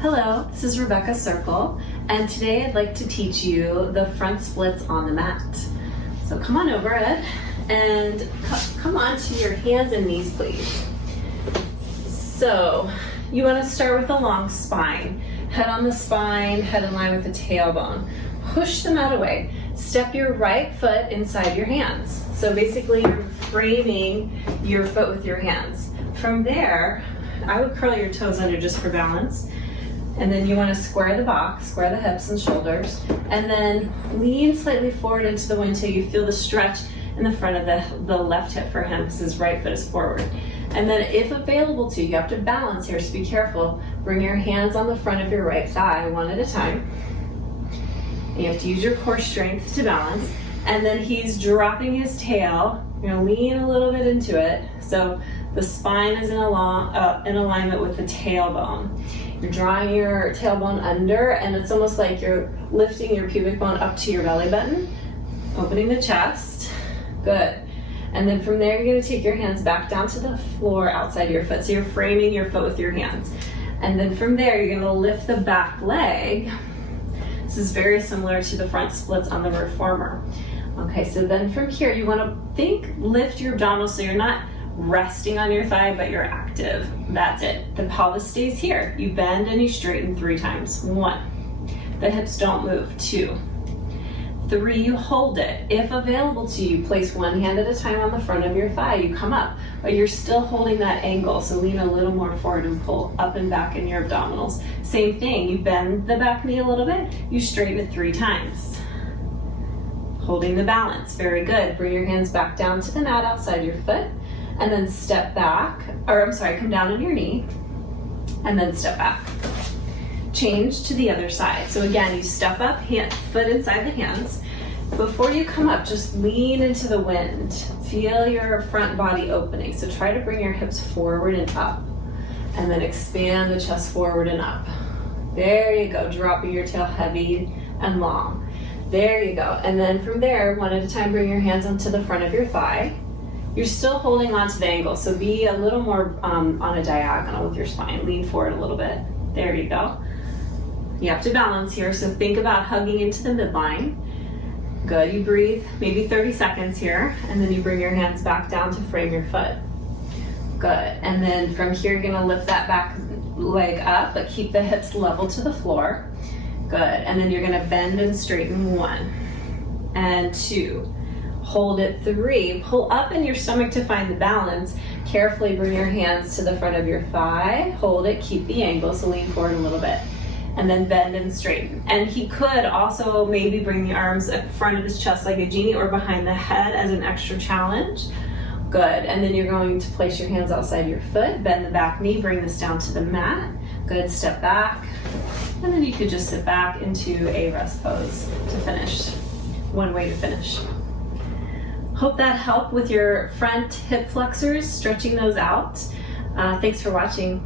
Hello, this is Rebecca Circle, and today I'd like to teach you the front splits on the mat. So come on over, Ed, and come onto your hands and knees, please. So you want to start with the long spine. Head on the spine, head in line with the tailbone. Push the mat away. Step your right foot inside your hands. So basically you're framing your foot with your hands. From there, I would curl your toes under just for balance. And then you want to square the box, square the hips and shoulders, and then lean slightly forward into the wind until you feel the stretch in the front of the left hip for him because his right foot is forward. And then if available to, you have to balance here, so be careful. Bring your hands on the front of your right thigh one at a time. You have to use your core strength to balance. And then he's dropping his tail. You're going to lean a little bit into it. So the spine is in alignment with the tailbone. You're drawing your tailbone under, and it's almost like you're lifting your pubic bone up to your belly button, opening the chest. Good. And then from there, you're going to take your hands back down to the floor outside your foot. So you're framing your foot with your hands. And then from there, you're going to lift the back leg. This is very similar to the front splits on the reformer. Okay, so then from here, you want to lift your abdominals so you're not resting on your thigh, but you're active. That's it. The pelvis stays here. You bend and you straighten 3 times. 1. The hips don't move. 2. 3, you hold it. If available to you, place one hand at a time on the front of your thigh. You come up, but you're still holding that angle, so lean a little more forward and pull up and back in your abdominals. Same thing, you bend the back knee a little bit, you straighten it 3 times. Holding the balance, very good. Bring your hands back down to the mat outside your foot, and then step back, come down on your knee, and then step back. Change to the other side. So again, you step up, foot inside the hands. Before you come up, just lean into the wind. Feel your front body opening. So try to bring your hips forward and up, and then expand the chest forward and up. There you go, dropping your tail heavy and long. There you go. And then from there, one at a time, bring your hands onto the front of your thigh. You're still holding on to the angle, so be a little more on a diagonal with your spine. Lean forward a little bit. There you go. You have to balance here, so think about hugging into the midline. Good, you breathe maybe 30 seconds here, and then you bring your hands back down to frame your foot. Good, and then from here you're gonna lift that back leg up, but keep the hips level to the floor. Good, and then you're gonna bend and straighten 1 and 2. Hold it 3, pull up in your stomach to find the balance. Carefully bring your hands to the front of your thigh, hold it, keep the angle, so lean forward a little bit. And then bend and straighten. And he could also maybe bring the arms in front of his chest like a genie or behind the head as an extra challenge. Good, and then you're going to place your hands outside your foot, bend the back knee, bring this down to the mat. Good, step back. And then you could just sit back into a rest pose to finish. One way to finish. Hope that helped with your front hip flexors, stretching those out. Thanks for watching.